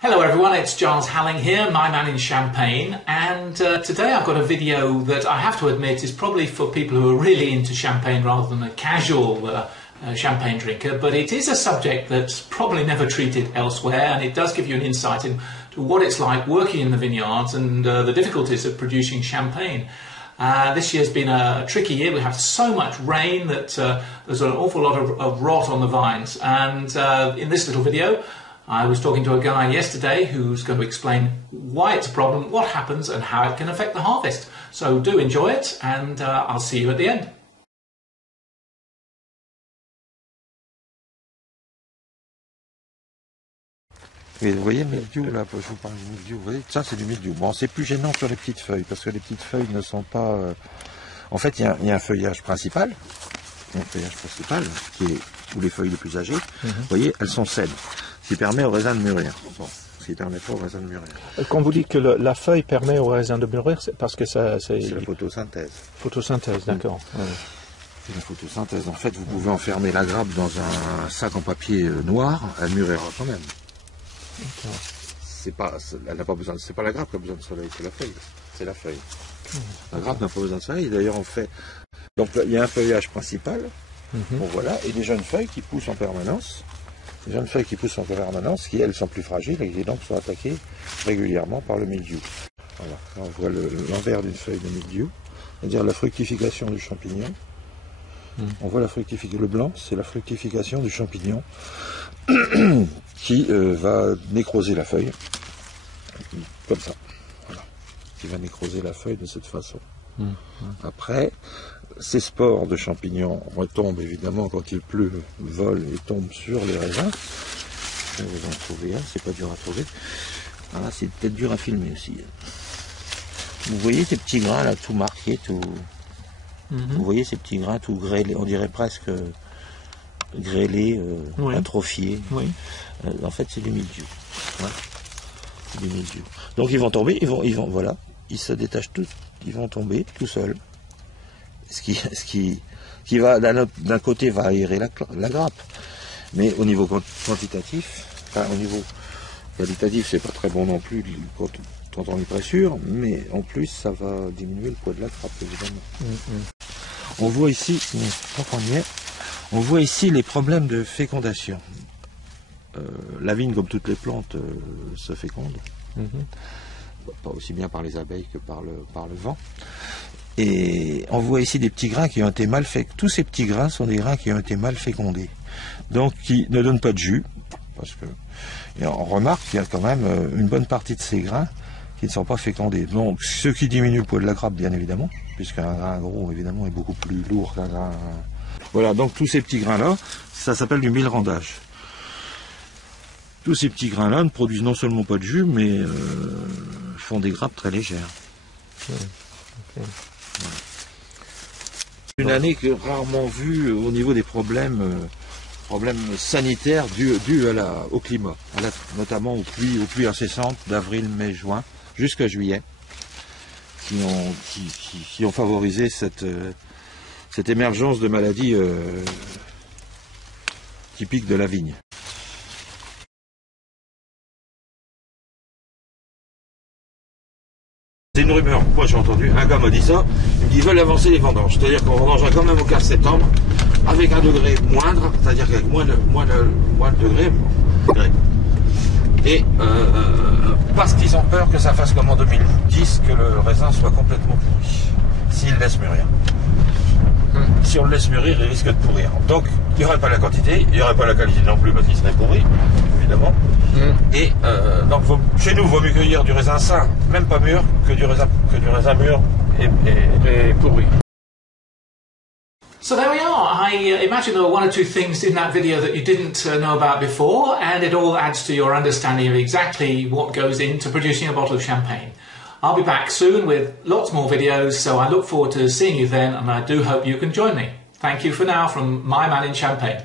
Hello everyone, it's Giles Halling here, my man in Champagne, and today I've got a video that I have to admit is probably for people who are really into champagne rather than a casual champagne drinker, but it is a subject that's probably never treated elsewhere, and it does give you an insight into what it's like working in the vineyards and the difficulties of producing champagne. This year's been a tricky year. We have so much rain that there's an awful lot of rot on the vines, and in this little video I was talking to a guy yesterday who's going to explain why it's a problem, what happens and how it can affect the harvest. So do enjoy it, and I'll see you at the end. Et vous voyez le mildiou là, je vous parle du mildiou, vous voyez, ça c'est du mildiou. Bon, c'est plus gênant sur les petites feuilles, parce que les petites feuilles ne sont pas... En fait, il y a un feuillage principal, qui est où les feuilles les plus âgées, vous voyez, elles sont saines, ce qui permet au raisin de mûrir. Bon, ce qui permet pas au raisin de mûrir. Quand vous dites que la feuille permet au raisin de mûrir, c'est parce que c'est la photosynthèse. Photosynthèse, d'accord. Ouais. C'est la photosynthèse. En fait, vous pouvez enfermer la grappe dans un sac en papier noir, elle mûrira quand même. C'est pas, elle n'a pas besoin, c'est pas la grappe qui a besoin de soleil, c'est la feuille. C'est la feuille. La grappe n'a pas besoin de soleil. D'ailleurs, on fait. Donc, il y a un feuillage principal. Bon, voilà, et des jeunes feuilles qui poussent en permanence. Des jeunes feuilles qui poussent en permanence, qui elles sont plus fragiles et qui donc sont attaquées régulièrement par le mildiou. Voilà, là, on voit l'envers d'une feuille de mildiou, c'est-à-dire la fructification du champignon. On voit le blanc, c'est la fructification du champignon qui va nécroser la feuille, comme ça, voilà, qui va nécroser la feuille de cette façon. Après, ces spores de champignons retombent évidemment quand il pleut, volent et tombent sur les raisins. Je vais vous en trouver un, c'est pas dur à trouver. Voilà, c'est peut-être dur à filmer aussi. Vous voyez ces petits grains là, tout marqués, tout... Vous voyez ces petits grains tout grêlés, on dirait presque grêlés, oui, atrophiés. Oui. En fait, c'est du mildiou. Voilà. C'est du mildiou. Donc ils vont tomber, voilà, ils se détachent tous, ils vont tomber tout seuls. Ce qui va d'un côté va aérer la grappe, mais au niveau quantitatif, enfin au niveau qualitatif, c'est pas très bon non plus quand on est pas sûr, mais en plus ça va diminuer le poids de la grappe évidemment. On voit ici, on voit ici les problèmes de fécondation. La vigne, comme toutes les plantes, se féconde, pas aussi bien par les abeilles que par le vent. Et on voit ici des petits grains qui ont été mal fécondés. Tous ces petits grains sont des grains qui ont été mal fécondés, donc qui ne donnent pas de jus, parce que et on remarque qu'il y a quand même une bonne partie de ces grains qui ne sont pas fécondés. Donc, ce qui diminue le poids de la grappe, bien évidemment, puisqu'un grain gros, évidemment, est beaucoup plus lourd qu'un grain... Voilà, donc tous ces petits grains-là, ça s'appelle du millerandage. Tous ces petits grains-là ne produisent non seulement pas de jus, mais font des grappes très légères. Une année que rarement vue au niveau des problèmes sanitaires dus au climat, notamment aux pluies incessantes d'avril, mai, juin, jusqu'à juillet, qui ont favorisé cette émergence de maladies typiques de la vigne. C'est une rumeur, moi j'ai entendu, un gars m'a dit ça, il me dit ils veulent avancer les vendanges, c'est-à-dire qu'on vendangera quand même au 15 septembre, avec un degré moindre, c'est-à-dire qu'avec moins de degrés, et parce qu'ils ont peur que ça fasse comme en 2010, que le raisin soit complètement pourri, s'il laisse mûrir. Si on le laisse mûrir, il risque de pourrir. Donc, il n'y aurait pas la quantité, il n'y aurait pas la qualité non plus, parce qu'il serait pourri, évidemment. Et donc, chez nous, il vaut mieux cueillir du raisin sain, même pas mûr, que du raisin mûr et pourri. So there we are. I imagine there were one or two things in that video that you didn't know about before, and it all adds to your understanding of exactly what goes into producing a bottle of champagne. I'll be back soon with lots more videos, so I look forward to seeing you then, and I do hope you can join me. Thank you for now from my man in Champagne.